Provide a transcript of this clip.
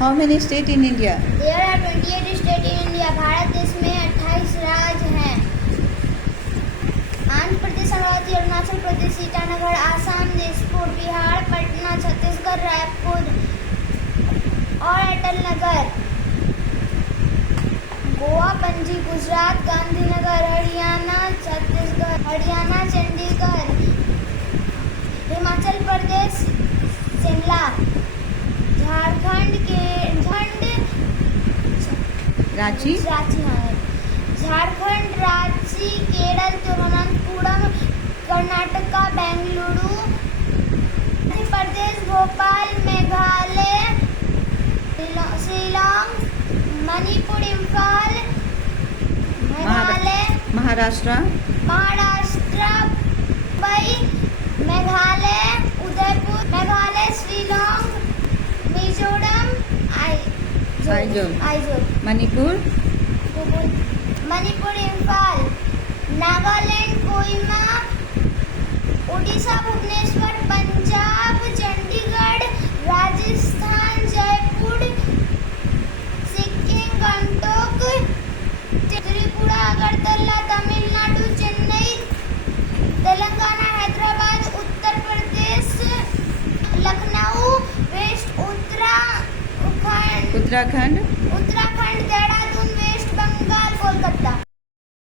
How many states in India? There are 28 states in India. Bharat देश में 28 राज्य हैं. आंध्र प्रदेश, अमरावती, अरुणाचल प्रदेश, ईटानगर, आसाम, दिसपुर, बिहार, पटना, छत्तीसगढ़, रायपुर और अटल नगर. गोवा, पणजी, गुजरात, गांधीनगर, हरियाणा, छत्तीसगढ़, हरियाणा, चंडीगढ़, हिमाचल प्रदेश, शिमला, झारखंड के रांची, झारखंड, रांची, केरल, तिरुवनंतपुरम, कर्नाटका, बेंगलुरु, मध्य प्रदेश, भोपाल, मेघालय, शिलोंग, मणिपुर, इम्फाल, मेघालय, महाराष्ट्र, मुंबई, मेघालय, उदयपुर, मेघालय, शिलोंग, मिजोरम, आइजोल, मणिपुर, इम्फाल, नागालैंड, कोहिमा, उड़ीसा, भुवनेश्वर, पंजाब, चंडीगढ़, राजस्थान, जयपुर, सिक्किम, गंगटोक, त्रिपुरा, अगरतला, तमिलनाडु, चेन्नई, तेलंगाना, हैदराबाद, उत्तर प्रदेश, लखनऊ, वेस्ट उत्तराखंड, उत्तराखंड, देहरादून, वेस्ट बंगाल, कोलकाता.